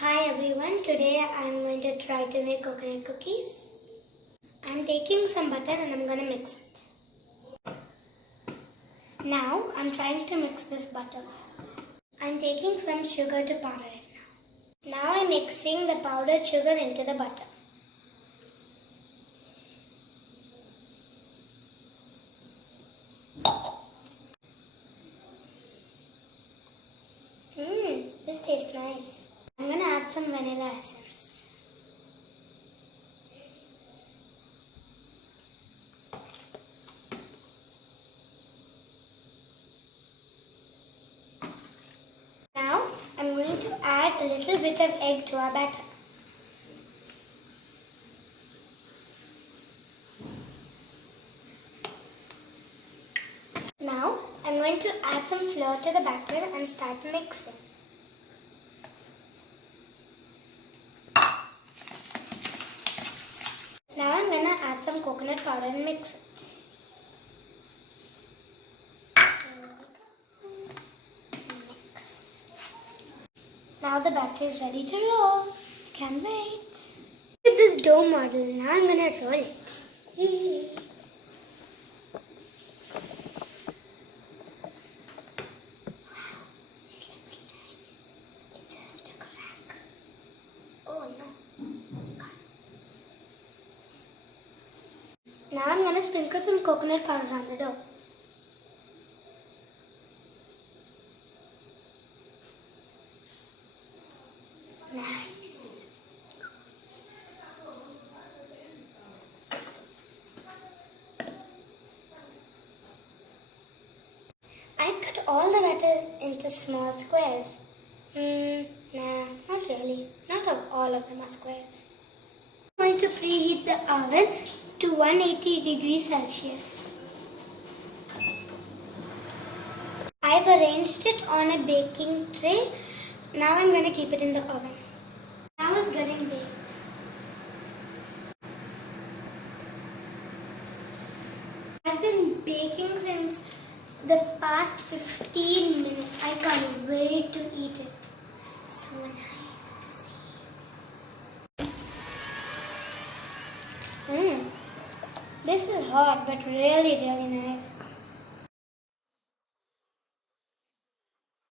Hi everyone, today I am going to try to make coconut cookies. I am taking some butter and I am going to mix it. Now I am trying to mix this butter. I am taking some sugar to powder it now. Now I am mixing the powdered sugar into the butter. This tastes nice. I am going to add some vanilla essence. Now I am going to add a little bit of egg to our batter. Now I am going to add some flour to the batter and start mixing. Now I am going to add some coconut powder and mix it. Mix. Now the batter is ready to roll. Can't wait. Look at this dough model. Now I'm going to roll it. Yay. Now I'm going to sprinkle some coconut powder on the dough. Nice. I've cut all the batter into small squares. Nah, not really. Not all of them are squares. I'm going to preheat the oven to 180 degrees Celsius. I've arranged it on a baking tray. Now I'm going to keep it in the oven. Now it's getting baked. It's been baking since the past 15 minutes. I can't wait to eat it. So nice to see. This is hot but really nice.